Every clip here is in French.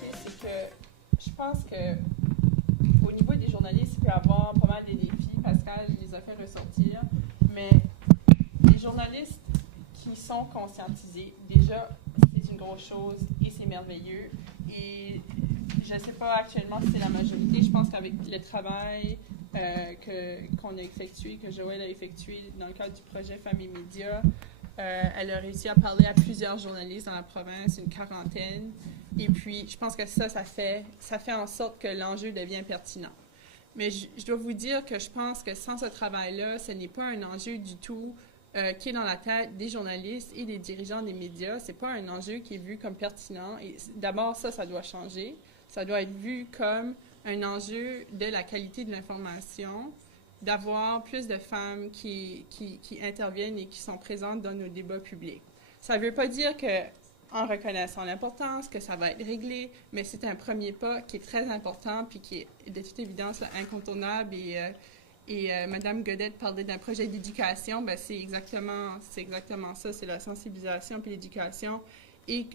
C'est que je pense que au niveau des journalistes, il peut y avoir pas mal de défis. Pascal les a fait ressortir, mais les journalistes qui sont conscientisés, déjà, c'est une grosse chose et c'est merveilleux. Et je ne sais pas actuellement si c'est la majorité. Je pense qu'avec le travail qu'on a effectué, que Joëlle a effectué dans le cadre du projet Femmes et Médias, elle a réussi à parler à plusieurs journalistes dans la province, une quarantaine. Et puis, je pense que ça fait en sorte que l'enjeu devient pertinent. Mais je dois vous dire que je pense que sans ce travail-là, ce n'est pas un enjeu du tout qui est dans la tête des journalistes et des dirigeants des médias. Ce n'est pas un enjeu qui est vu comme pertinent. Et d'abord, ça doit changer. Ça doit être vu comme un enjeu de la qualité de l'information, d'avoir plus de femmes qui interviennent et qui sont présentes dans nos débats publics. Ça ne veut pas dire que en reconnaissant l'importance, que ça va être réglé, mais c'est un premier pas qui est très important puis qui est de toute évidence là, incontournable. Et Mme Godette parlait d'un projet d'éducation, bien, c'est exactement ça, c'est la sensibilisation puis l'éducation. Et il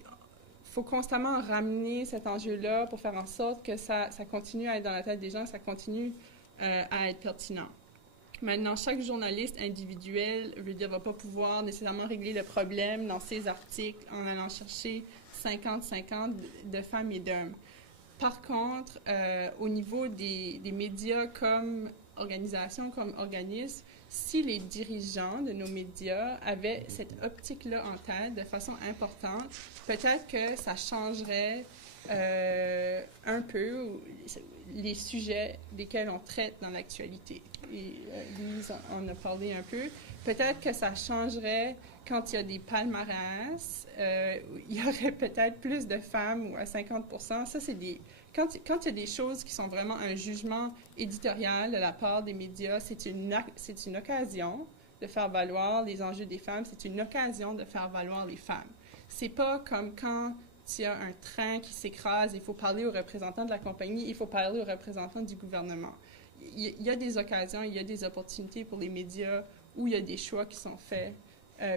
faut constamment ramener cet enjeu-là pour faire en sorte que ça continue à être dans la tête des gens, que ça continue à être pertinent. Maintenant, chaque journaliste individuel, va pas pouvoir nécessairement régler le problème dans ses articles en allant chercher 50-50 de femmes et d'hommes. Par contre, au niveau des médias comme organisation, comme organisme, si les dirigeants de nos médias avaient cette optique-là en tête de façon importante, peut-être que ça changerait un peu les sujets desquels on traite dans l'actualité. Et Lise en a parlé un peu. Peut-être que ça changerait quand il y a des palmarès. Il y aurait peut-être plus de femmes ou à 50%. Ça, c'est des... Quand il y a des choses qui sont vraiment un jugement éditorial de la part des médias, c'est une occasion de faire valoir les enjeux des femmes. C'est une occasion de faire valoir les femmes. C'est pas comme quand il y a un train qui s'écrase, il faut parler aux représentants de la compagnie, il faut parler aux représentants du gouvernement. Il y a des occasions, il y a des opportunités pour les médias où il y a des choix qui sont faits.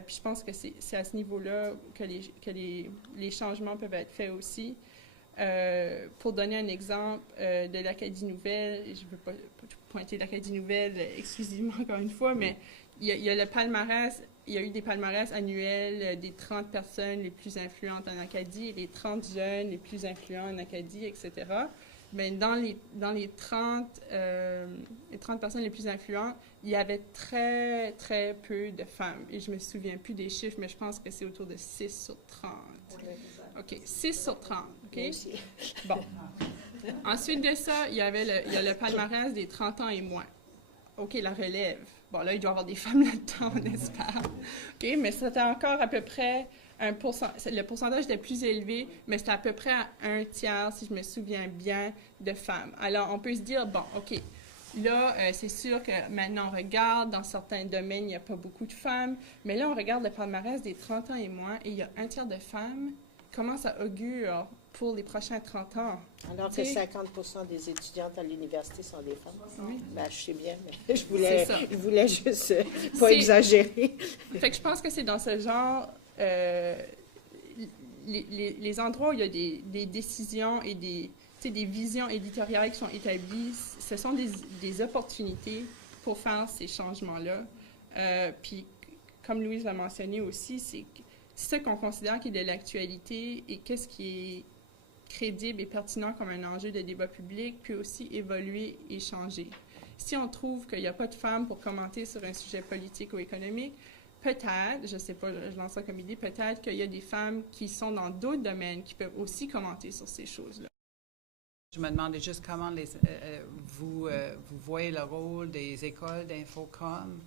Puis je pense que c'est à ce niveau-là que les changements peuvent être faits aussi. Pour donner un exemple de l'Acadie Nouvelle, je ne veux pas pointer l'Acadie Nouvelle exclusivement encore une fois, mais il y a le palmarès, il y a eu des palmarès annuels des 30 personnes les plus influentes en Acadie, les 30 jeunes les plus influents en Acadie, etc. Bien, dans les 30 personnes les plus influentes, il y avait très, très peu de femmes. Et je ne me souviens plus des chiffres, mais je pense que c'est autour de 6 sur 30. OK, 6 sur 30. OK? Bon. Ensuite de ça, il y a le palmarès des 30 ans et moins. OK, la relève. Bon, là, il doit y avoir des femmes là-dedans, on espère. OK, mais c'était encore à peu près le pourcentage était plus élevé, mais c'était à peu près à un tiers, si je me souviens bien, de femmes. Alors, on peut se dire, bon, OK, là, c'est sûr que maintenant, on regarde, dans certains domaines, il n'y a pas beaucoup de femmes, mais là, on regarde le palmarès des 30 ans et moins, et il y a un tiers de femmes. Comment ça augure pour les prochains 30 ans? Alors que 50% des étudiantes à l'université sont des femmes. Oui. Ben, je sais bien, mais je voulais juste pas exagérer. Fait que je pense que c'est dans ce genre... les endroits où il y a des décisions et des visions éditoriales qui sont établies, ce sont des opportunités pour faire ces changements-là. Puis, comme Louise l'a mentionné aussi, c'est ce qu'on considère qui est de l'actualité et qu'est-ce qui est crédible et pertinent comme un enjeu de débat public peut aussi évoluer et changer. Si on trouve qu'il n'y a pas de femmes pour commenter sur un sujet politique ou économique, peut-être, je ne sais pas, je lance ça comme idée, peut-être qu'il y a des femmes qui sont dans d'autres domaines qui peuvent aussi commenter sur ces choses-là. Je me demandais juste comment vous voyez le rôle des écoles d'Infocom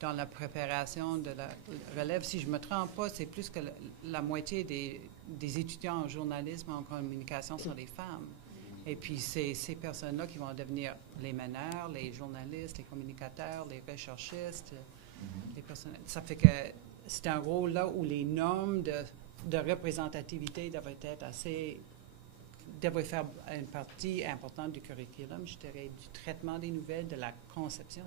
dans la préparation de la relève. Si je ne me trompe pas, c'est plus que la moitié des étudiants en journalisme et en communication sont des femmes. Et puis, c'est ces personnes-là qui vont devenir les meneurs, les journalistes, les communicateurs, les recherchistes, les personnes. Ça fait que c'est un rôle là où les normes de représentativité devraient faire une partie importante du curriculum, je dirais, du traitement des nouvelles, de la conception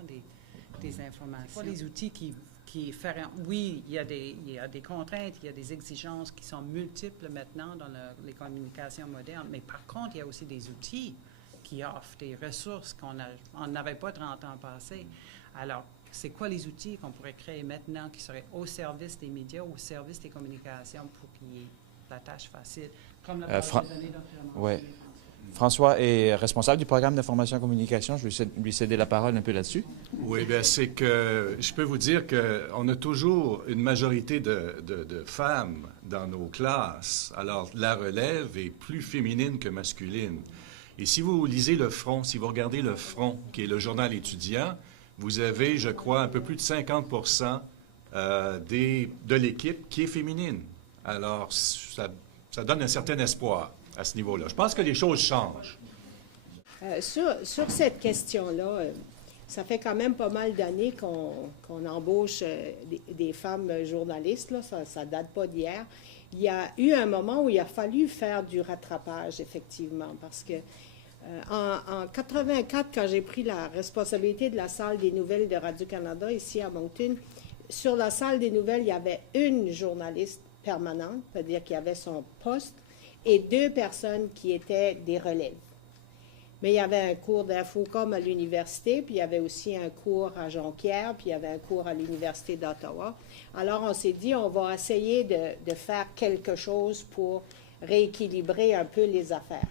des informations. Pas les outils qui feront... Oui, il y a des contraintes, il y a des exigences qui sont multiples maintenant dans les communications modernes, mais par contre, il y a aussi des outils qui offrent des ressources qu'on n'avait pas 30 ans passés. Alors, c'est quoi les outils qu'on pourrait créer maintenant qui seraient au service des médias, au service des communications pour qu'il y ait la tâche facile? Comme la base de données dont ouais. François est responsable du programme d'information et communication. Je vais lui céder la parole un peu là-dessus. Oui, bien, c'est que je peux vous dire qu'on a toujours une majorité de femmes dans nos classes. Alors, la relève est plus féminine que masculine. Et si vous lisez Le Front, si vous regardez Le Front, qui est le journal étudiant, vous avez, je crois, un peu plus de 50 de l'équipe qui est féminine. Alors, ça donne un certain espoir à ce niveau-là. Je pense que les choses changent. Sur cette question-là, ça fait quand même pas mal d'années qu'on embauche des femmes journalistes. Là. Ça date pas d'hier. Il y a eu un moment où il a fallu faire du rattrapage, effectivement, parce que en 84, quand j'ai pris la responsabilité de la salle des nouvelles de Radio-Canada ici à Moncton, sur la salle des nouvelles, il y avait une journaliste permanente, c'est-à-dire qu'il y avait son poste, et 2 personnes qui étaient des relèves. Mais il y avait un cours d'Infocom à l'université, puis il y avait aussi un cours à Jonquière, puis il y avait un cours à l'Université d'Ottawa. Alors, on s'est dit, on va essayer de faire quelque chose pour rééquilibrer un peu les affaires.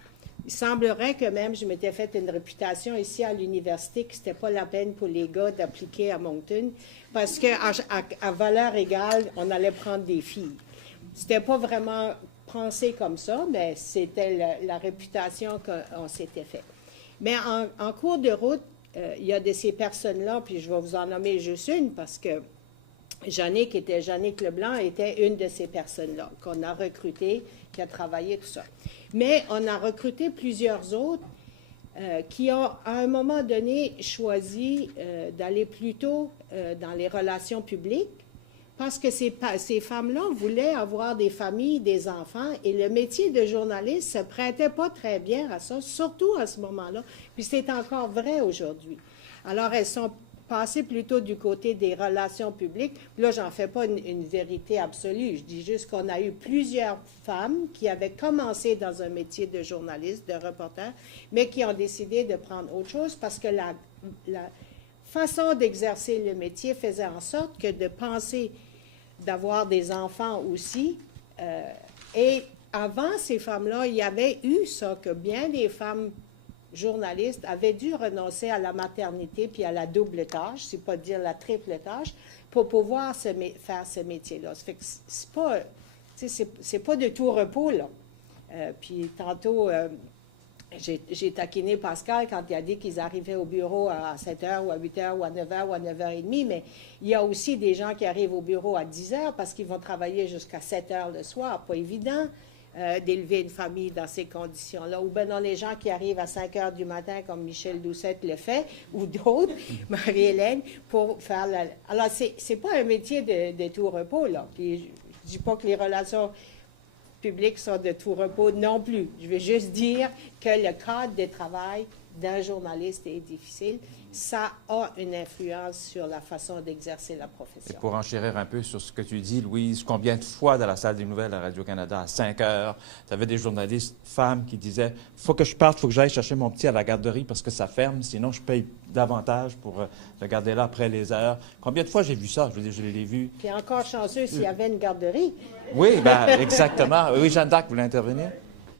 Il semblerait que même je m'étais fait une réputation ici à l'université que c'était pas la peine pour les gars d'appliquer à Moncton, parce qu'à valeur égale, on allait prendre des filles. C'était pas vraiment pensé comme ça, mais c'était la réputation qu'on s'était fait. Mais en cours de route, il y a de ces personnes-là, puis je vais vous en nommer juste une, parce que Jannick Leblanc était une de ces personnes-là qu'on a recrutées, qui a travaillé, tout ça. Mais on a recruté plusieurs autres qui ont, à un moment donné, choisi d'aller plutôt dans les relations publiques, parce que ces femmes-là voulaient avoir des familles, des enfants, et le métier de journaliste ne se prêtait pas très bien à ça, surtout à ce moment-là. Puis c'est encore vrai aujourd'hui. Alors, elles sont passées plutôt du côté des relations publiques. Là, j'en fais pas une vérité absolue. Je dis juste qu'on a eu plusieurs femmes qui avaient commencé dans un métier de journaliste, de reporter, mais qui ont décidé de prendre autre chose parce que la façon d'exercer le métier faisait en sorte que de penser d'avoir des enfants aussi. Et avant ces femmes-là, il y avait eu ça, que bien des femmes journalistes avaient dû renoncer à la maternité puis à la double tâche, c'est pas dire la triple tâche, pour pouvoir faire ce métier-là. Ça fait que c'est pas de tout repos, là. Puis tantôt, j'ai taquiné Pascal quand il a dit qu'ils arrivaient au bureau à 7h ou à 8h ou à 9h ou à 9h30, mais il y a aussi des gens qui arrivent au bureau à 10h parce qu'ils vont travailler jusqu'à 7h le soir. Pas évident d'élever une famille dans ces conditions-là. Ou bien dans les gens qui arrivent à 5h du matin, comme Michel Doucette le fait, ou d'autres, Marie-Hélène, pour faire la... Alors, c'est pas un métier de tout repos, là. Puis, je dis pas que les relations publiques sont de tout repos non plus. Je veux juste dire que le cadre de travail d'un journaliste est difficile. Ça a une influence sur la façon d'exercer la profession. Et pour enchérir un peu sur ce que tu dis, Louise, combien de fois dans la salle des nouvelles à Radio-Canada, à 5 heures, tu avais des journalistes femmes qui disaient « Faut que je parte, faut que j'aille chercher mon petit à la garderie parce que ça ferme, sinon je paye davantage pour le garder là après les heures. » Combien de fois j'ai vu ça? Je veux dire, je l'ai vu. Puis encore chanceux s'il y avait une garderie. Oui, bien, exactement. Oui, Jeanne d'Arc, vous voulez intervenir?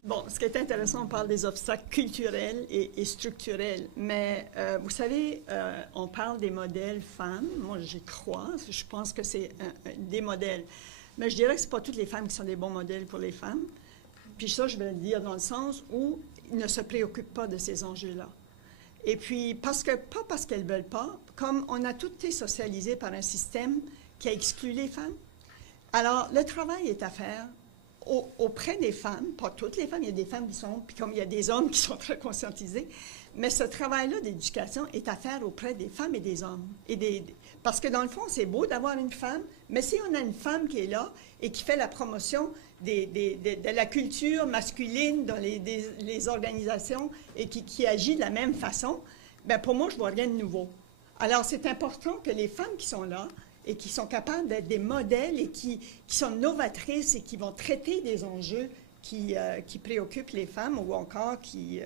Bon, ce qui est intéressant, on parle des obstacles culturels et structurels, mais vous savez, on parle des modèles femmes. Moi, j'y crois. Je pense que c'est des modèles. Mais je dirais que ce n'est pas toutes les femmes qui sont des bons modèles pour les femmes. Puis ça, je vais le dire dans le sens où ils ne se préoccupent pas de ces enjeux-là. Et puis, pas parce qu'elles ne veulent pas, comme on a toutes été socialisées par un système qui a exclu les femmes. Alors, le travail est à faire auprès des femmes, pas toutes les femmes, il y a des femmes qui sont, puis comme il y a des hommes qui sont très conscientisés, mais ce travail-là d'éducation est à faire auprès des femmes et des hommes. Parce que dans le fond, c'est beau d'avoir une femme, mais si on a une femme qui est là et qui fait la promotion de la culture masculine dans les organisations et qui agit de la même façon, bien pour moi, je vois rien de nouveau. Alors, c'est important que les femmes qui sont là et qui sont capables d'être des modèles et qui sont novatrices et qui vont traiter des enjeux qui préoccupent les femmes ou encore qui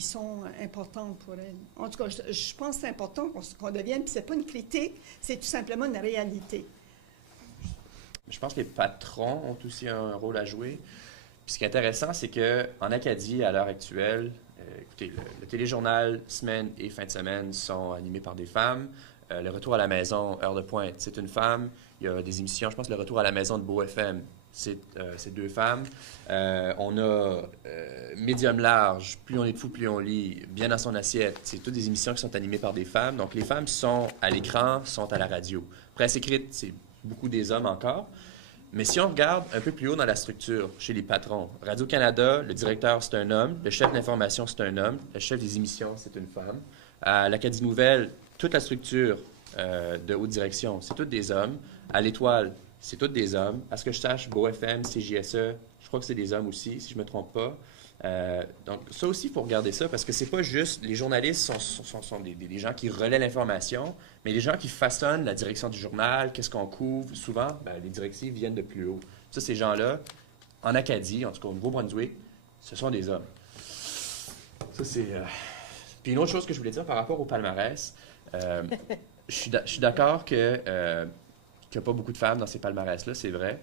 sont importantes pour elles. En tout cas, je pense que c'est important qu'on devienne, puis c'est pas une critique, c'est tout simplement une réalité. Je pense que les patrons ont aussi un rôle à jouer. Puis ce qui est intéressant, c'est qu'en Acadie, à l'heure actuelle, écoutez, le téléjournal semaine et fin de semaine sont animés par des femmes. Le retour à la maison, heure de pointe, c'est une femme. Il y a des émissions, je pense, le retour à la maison de Beau FM, c'est 2 femmes. On a Médium large, Plus on est de fou, plus on lit, Bien dans son assiette. C'est toutes des émissions qui sont animées par des femmes. Donc les femmes sont à l'écran, sont à la radio. Presse écrite, c'est beaucoup des hommes encore. Mais si on regarde un peu plus haut dans la structure, chez les patrons, Radio-Canada, le directeur, c'est un homme, le chef d'information, c'est un homme, le chef des émissions, c'est une femme. À l'Acadie Nouvelle, toute la structure de haute direction, c'est toutes des hommes. À l'Étoile, c'est toutes des hommes. À ce que je sache, Beau FM, CJSE, je crois que c'est des hommes aussi, si je ne me trompe pas. Donc, ça aussi, il faut regarder ça, parce que c'est pas juste... Les journalistes sont des gens qui relaient l'information, mais les gens qui façonnent la direction du journal, qu'est-ce qu'on couvre. Souvent, les directives viennent de plus haut. Ça, ces gens-là, en Acadie, en tout cas au Nouveau-Brunswick, ce sont des hommes. Ça, c'est... Puis une autre chose que je voulais dire par rapport au palmarès, je suis d'accord qu'il n'y a pas beaucoup de femmes dans ces palmarès-là, c'est vrai.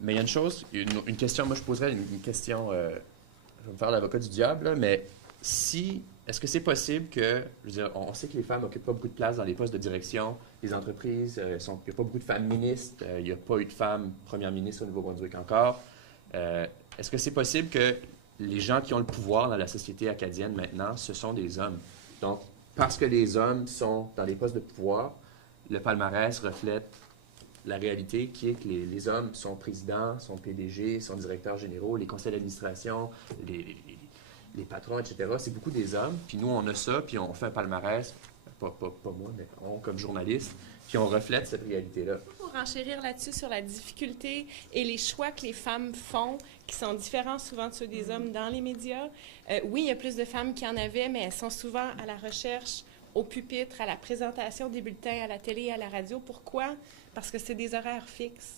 Mais il y a une chose, une question, moi je poserais une question... je vais me faire l'avocat du diable, là, mais est-ce que c'est possible que, je veux dire, on sait que les femmes n'occupent pas beaucoup de place dans les postes de direction des entreprises, il n'y a pas beaucoup de femmes ministres, il n'y a pas eu de femmes première ministre au Nouveau-Brunswick encore. Est-ce que c'est possible que les gens qui ont le pouvoir dans la société acadienne maintenant, ce sont des hommes? Donc, parce que les hommes sont dans les postes de pouvoir, le palmarès reflète la réalité qui est que les hommes sont présidents, sont PDG, sont directeurs généraux, les conseils d'administration, les patrons, etc. C'est beaucoup des hommes. Puis nous, on a ça, puis on fait un palmarès, pas moi, mais on, comme journaliste, puis on reflète cette réalité-là. Pour enchérir là-dessus sur la difficulté et les choix que les femmes font, qui sont différents souvent de ceux des hommes dans les médias, oui, il y a plus de femmes qui en avaient, mais elles sont souvent à la recherche, au pupitre, à la présentation des bulletins, à la télé et à la radio. Pourquoi? Parce que c'est des horaires fixes.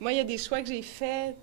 Moi, il y a des choix que j'ai faits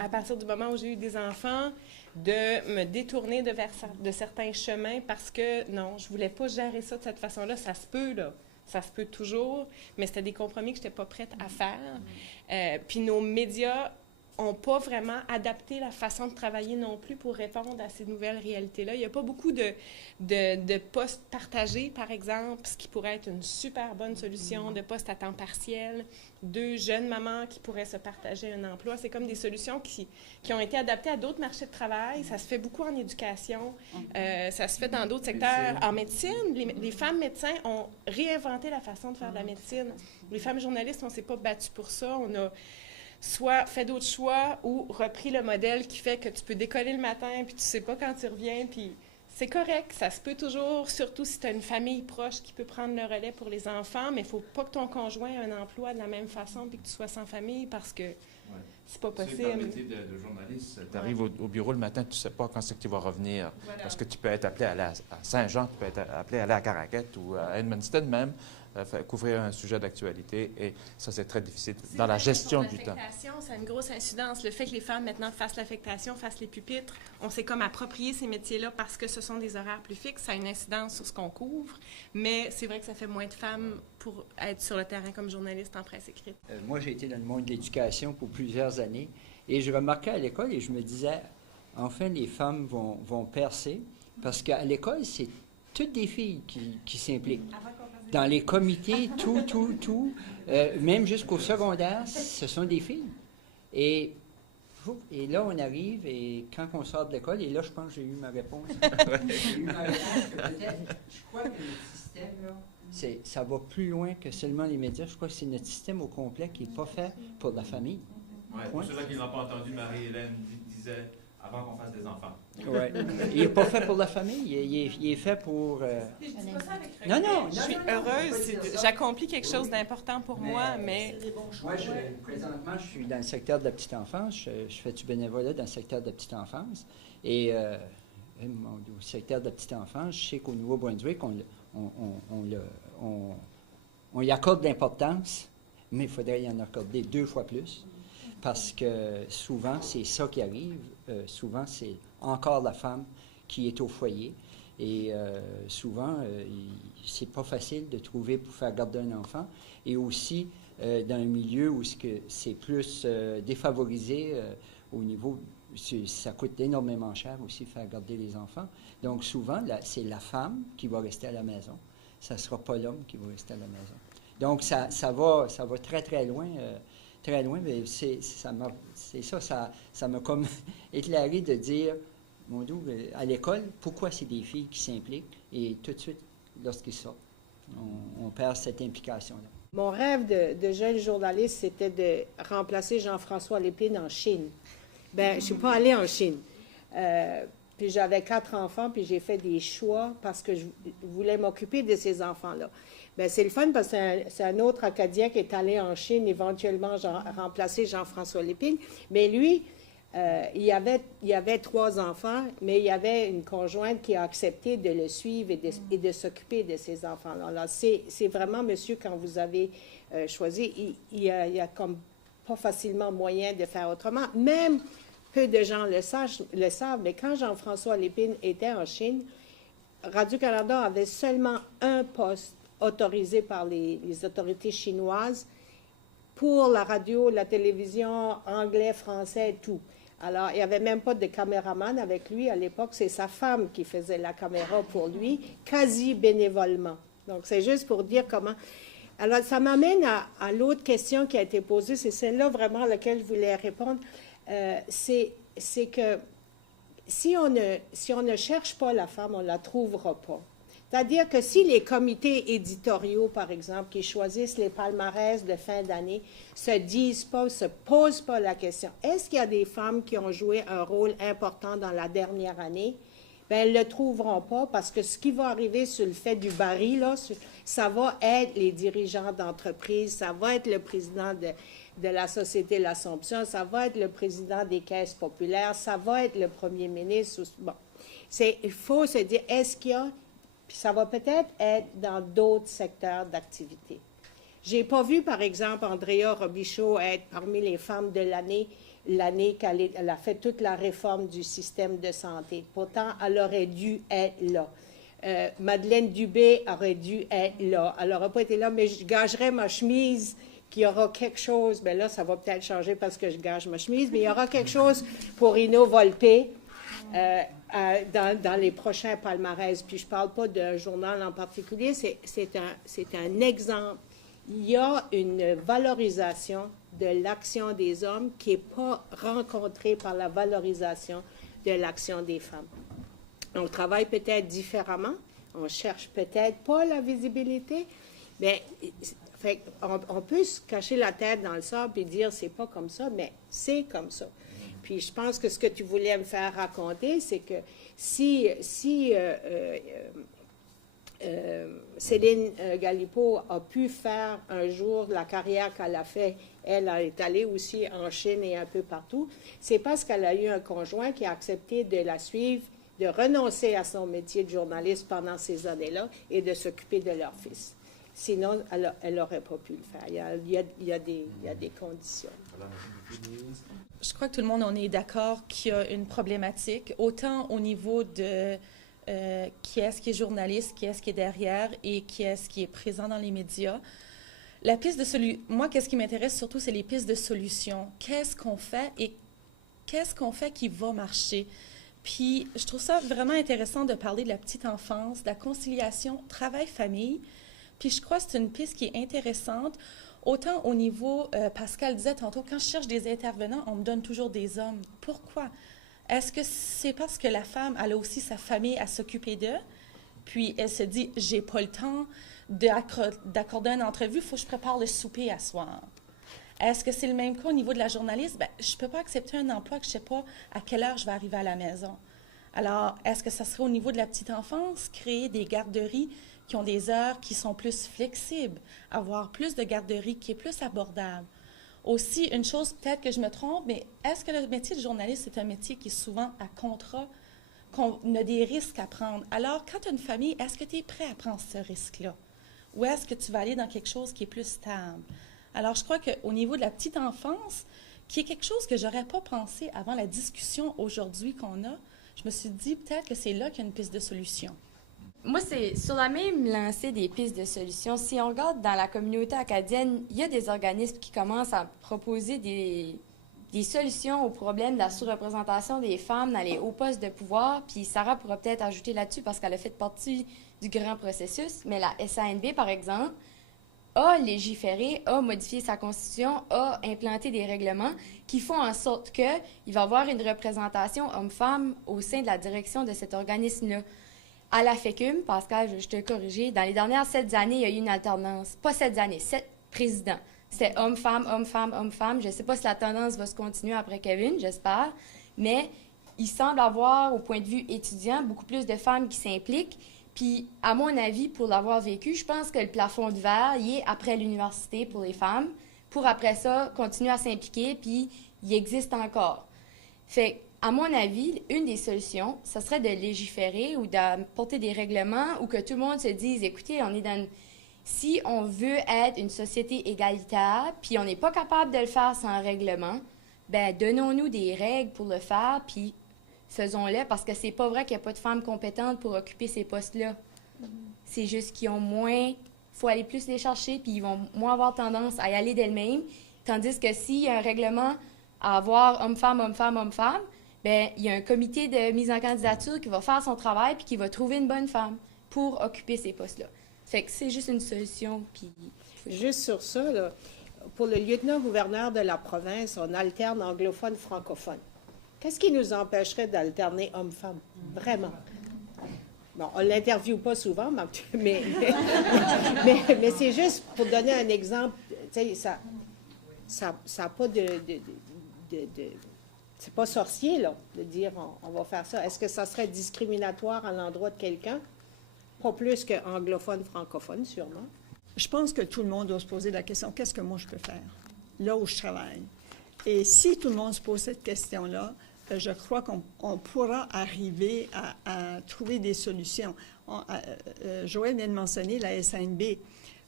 à partir du moment où j'ai eu des enfants, de me détourner de certains chemins parce que, non, je voulais pas gérer ça de cette façon-là. Ça se peut, là. Ça se peut toujours, mais c'était des compromis que je n'étais pas prête à faire. Puis nos médias n'ont pas vraiment adapté la façon de travailler non plus pour répondre à ces nouvelles réalités-là. Il n'y a pas beaucoup de postes partagés, par exemple, ce qui pourrait être une super bonne solution, de postes à temps partiel, 2 jeunes mamans qui pourraient se partager un emploi. C'est comme des solutions qui ont été adaptées à d'autres marchés de travail. Ça se fait beaucoup en éducation, ça se fait dans d'autres secteurs. En médecine, les femmes médecins ont réinventé la façon de faire de la médecine. Les femmes journalistes, on ne s'est pas battues pour ça. On a soit fait d'autres choix ou repris le modèle qui fait que tu peux décoller le matin puis tu sais pas quand tu reviens, puis c'est correct, ça se peut toujours, surtout si tu as une famille proche qui peut prendre le relais pour les enfants, mais il faut pas que ton conjoint ait un emploi de la même façon puis que tu sois sans famille parce que c'est pas possible. Dans le métier de journaliste, tu arrives au bureau le matin, tu sais pas quand c'est que tu vas revenir. Voilà. Parce que tu peux être appelé à aller à Saint-Jean, tu peux être appelé à aller à Caraquette ou à Edmundston même, couvrir un sujet d'actualité, et ça, c'est très difficile dans la gestion du temps. L'affectation, ça a une grosse incidence. Le fait que les femmes, maintenant, fassent l'affectation, fassent les pupitres, on s'est comme approprié ces métiers-là parce que ce sont des horaires plus fixes, ça a une incidence sur ce qu'on couvre, mais c'est vrai que ça fait moins de femmes pour être sur le terrain comme journaliste en presse écrite. Moi, j'ai été dans le monde de l'éducation pour plusieurs années, et je remarquais à l'école, et je me disais, enfin, les femmes vont percer, parce qu'à l'école, c'est toutes des filles qui s'impliquent. Dans les comités, tout, même jusqu'au secondaire, ce sont des filles. Et là, on arrive, et quand on sort de l'école, et là, je pense que j'ai eu ma réponse. J'ai eu ma réponse, peut-être, je crois que le système, là, ça va plus loin que seulement les médias. Je crois que c'est notre système au complet qui n'est pas fait pour la famille. Oui, pour ceux-là qui n'ont pas entendu, Marie-Hélène disait avant qu'on fasse des enfants. Oui. Il n'est pas fait pour la famille, il est fait pour... Non. Je suis heureuse, j'accomplis quelque chose d'important pour moi, mais... Moi, présentement, je suis dans le secteur de la petite enfance, je fais du bénévolat dans le secteur de la petite enfance, et au secteur de la petite enfance, je sais qu'au Nouveau-Brunswick, on l'a on y accorde de l'importance, mais il faudrait y en accorder 2 fois plus, parce que souvent, c'est ça qui arrive. Souvent, c'est encore la femme qui est au foyer. Et souvent, c'est pas facile de trouver pour faire garder un enfant. Et aussi, dans un milieu où c'est plus défavorisé au niveau... Ça coûte énormément cher aussi faire garder les enfants. Donc, souvent, c'est la femme qui va rester à la maison. Ça ne sera pas l'homme qui va rester à la maison. Donc, ça va très, très loin. Très loin, mais ça m'a comme éclairé de dire, mon Dieu, à l'école, pourquoi c'est des filles qui s'impliquent? Et tout de suite, lorsqu'ils sortent, on perd cette implication-là. Mon rêve de jeune journaliste, c'était de remplacer Jean-François Lépine en Chine. Bien, je ne suis pas allée en Chine. Puis j'avais 4 enfants, puis j'ai fait des choix parce que je voulais m'occuper de ces enfants-là. Bien, c'est le fun parce que c'est un autre Acadien qui est allé en Chine, éventuellement remplacer Jean-François Lépine. Mais lui, il y avait 3 enfants, mais il y avait une conjointe qui a accepté de le suivre et de s'occuper de ces enfants-là. Alors, c'est vraiment, monsieur, quand vous avez choisi, il y a comme pas facilement moyen de faire autrement. Même peu de gens le savent, mais quand Jean-François Lépine était en Chine, Radio-Canada avait seulement un poste autorisé par les autorités chinoises pour la radio, la télévision, anglais, français, tout. Alors, il n'y avait même pas de caméraman avec lui. À l'époque, c'est sa femme qui faisait la caméra pour lui, quasi bénévolement. Donc, c'est juste pour dire comment... Alors, ça m'amène à l'autre question qui a été posée. C'est celle-là vraiment à laquelle je voulais répondre. C'est que si on ne cherche pas la femme, on ne la trouvera pas. C'est-à-dire que si les comités éditoriaux, par exemple, qui choisissent les palmarès de fin d'année, se posent pas la question, est-ce qu'il y a des femmes qui ont joué un rôle important dans la dernière année? Bien, elles ne le trouveront pas parce que ce qui va arriver sur le fait du baril, là, ça va être les dirigeants d'entreprise, ça va être le président de la Société L'Assomption, ça va être le président des caisses populaires, ça va être le premier ministre. Bon, il faut se dire, est-ce qu'il y a... Puis ça va peut-être être dans d'autres secteurs d'activité. Je n'ai pas vu, par exemple, Andrea Robichaud être parmi les femmes de l'année qu'elle a fait toute la réforme du système de santé. Pourtant, elle aurait dû être là. Madeleine Dubé aurait dû être là. Elle n'aurait pas été là, mais je gagerais ma chemise qu'il y aura quelque chose. Bien là, ça va peut-être changer parce que je gage ma chemise, mais il y aura quelque chose pour Ino Volpe. Dans les prochains palmarès. Puis je ne parle pas d'un journal en particulier, c'est un exemple. Il y a une valorisation de l'action des hommes qui n'est pas rencontrée par la valorisation de l'action des femmes. On travaille peut-être différemment, on cherche peut-être pas la visibilité, mais on peut se cacher la tête dans le sable et dire c'est pas comme ça, mais c'est comme ça. Puis je pense que ce que tu voulais me faire raconter, c'est que si Céline Galipeau a pu faire un jour la carrière qu'elle a fait, elle est allée aussi en Chine et un peu partout, c'est parce qu'elle a eu un conjoint qui a accepté de la suivre, de renoncer à son métier de journaliste pendant ces années-là et de s'occuper de leur fils. Sinon, elle n'aurait pas pu le faire. Il y a des conditions. Je crois que tout le monde, on est d'accord qu'il y a une problématique, autant au niveau de qui est-ce qui est journaliste, qui est-ce qui est derrière et qui est-ce qui est présent dans les médias. La piste de moi, qu'est-ce qui m'intéresse surtout, c'est les pistes de solutions. Qu'est-ce qu'on fait et qu'est-ce qu'on fait qui va marcher? Puis, je trouve ça vraiment intéressant de parler de la petite enfance, de la conciliation travail-famille. Puis, je crois que c'est une piste qui est intéressante. Autant au niveau, Pascal disait tantôt, quand je cherche des intervenants, on me donne toujours des hommes. Pourquoi? Est-ce que c'est parce que la femme, elle a aussi sa famille à s'occuper d'eux, puis elle se dit, j'ai pas le temps d'accorder une entrevue, il faut que je prépare le souper à soir. Est-ce que c'est le même cas au niveau de la journaliste? Bien, je ne peux pas accepter un emploi que je ne sais pas à quelle heure je vais arriver à la maison. Alors, est-ce que ça serait au niveau de la petite enfance, créer des garderies qui ont des heures qui sont plus flexibles, avoir plus de garderies qui est plus abordable? Aussi, une chose, peut-être que je me trompe, mais est-ce que le métier de journaliste, c'est un métier qui est souvent à contrat, qu'on a des risques à prendre? Alors, quand tu as une famille, est-ce que tu es prêt à prendre ce risque-là? ou est-ce que tu vas aller dans quelque chose qui est plus stable? Alors, je crois qu'au niveau de la petite enfance, qui est quelque chose que j'aurais pas pensé avant la discussion aujourd'hui qu'on a, je me suis dit peut-être que c'est là qu'il y a une piste de solution. Moi, c'est sur la même lancée des pistes de solutions. Si on regarde dans la communauté acadienne, il y a des organismes qui commencent à proposer des solutions aux problèmes de la sous-représentation des femmes dans les hauts postes de pouvoir. Puis Sarah pourra peut-être ajouter là-dessus parce qu'elle a fait partie du grand processus. Mais la SANB, par exemple, a légiféré, a modifié sa constitution, a implanté des règlements qui font en sorte qu'il va y avoir une représentation homme-femme au sein de la direction de cet organisme-là. À la FECUM, Pascal, je te corriger, dans les dernières 7 années, il y a eu une alternance. Pas 7 années, 7 présidents. C'était homme-femme, homme-femme, homme-femme. Je ne sais pas si la tendance va se continuer après Kevin, j'espère. Mais il semble avoir, au point de vue étudiant, beaucoup plus de femmes qui s'impliquent. Puis, à mon avis, pour l'avoir vécu, je pense que le plafond de verre, il est après l'université pour les femmes, pour après ça, continuer à s'impliquer, puis il existe encore. Fait à mon avis, une des solutions, ce serait de légiférer ou d'apporter des règlements ou que tout le monde se dise, écoutez, on est dans si on veut être une société égalitaire, puis on n'est pas capable de le faire sans règlement, ben donnons-nous des règles pour le faire, puis faisons-le, parce que c'est pas vrai qu'il n'y a pas de femmes compétentes pour occuper ces postes-là. C'est juste qu'ils ont moins, il faut aller plus les chercher, puis ils vont moins avoir tendance à y aller d'elles-mêmes, tandis que s'il y a un règlement à avoir homme-femme, homme-femme, homme-femme, bien, il y a un comité de mise en candidature qui va faire son travail puis qui va trouver une bonne femme pour occuper ces postes-là. Fait que c'est juste une solution. Puis... Juste sur ça, là, pour le lieutenant-gouverneur de la province, on alterne anglophone-francophone. Qu'est-ce qui nous empêcherait d'alterner homme-femme? Vraiment. Bon, on ne l'interviewe pas souvent, mais c'est juste pour donner un exemple. Tu sais, ça n'a pas c'est pas sorcier, là, de dire on va faire ça. Est-ce que ça serait discriminatoire à l'endroit de quelqu'un? Pas plus que anglophone, francophone, sûrement. Je pense que tout le monde doit se poser la question, qu'est-ce que moi je peux faire, là où je travaille? Et si tout le monde se pose cette question-là, je crois qu'on pourra arriver à trouver des solutions. Joël vient de mentionner la SANB.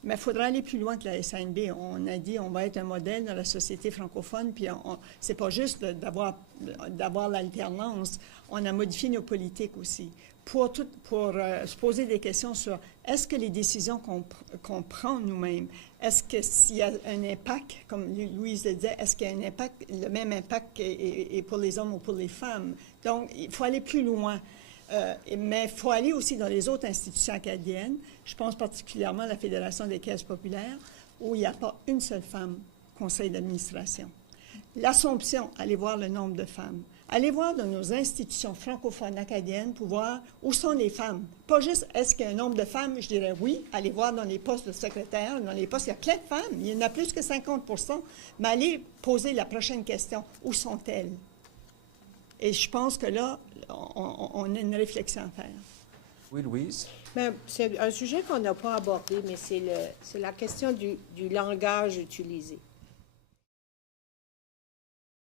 Mais il faudra aller plus loin que la SANB. On a dit on va être un modèle dans la société francophone, puis c'est pas juste d'avoir l'alternance. On a modifié nos politiques aussi pour se poser des questions sur est-ce que les décisions qu'on prend nous-mêmes, est-ce que s'il y a un impact, comme Louise le disait, est-ce qu'il y a un impact, le même impact est pour les hommes ou pour les femmes? Donc, il faut aller plus loin. Mais il faut aller aussi dans les autres institutions acadiennes. Je pense particulièrement à la Fédération des caisses populaires, où il n'y a pas une seule femme conseil d'administration. L'Assomption, allez voir le nombre de femmes. Allez voir dans nos institutions francophones acadiennes pour voir où sont les femmes. Pas juste est-ce qu'il y a un nombre de femmes, je dirais oui. Allez voir dans les postes de secrétaire, dans les postes, il y a plein de femmes. Il y en a plus que 50 %. Mais allez poser la prochaine question, où sont-elles? Et je pense que là, on a une réflexion à faire. Oui, Louise? Bien, c'est un sujet qu'on n'a pas abordé, mais c'est la question du langage utilisé.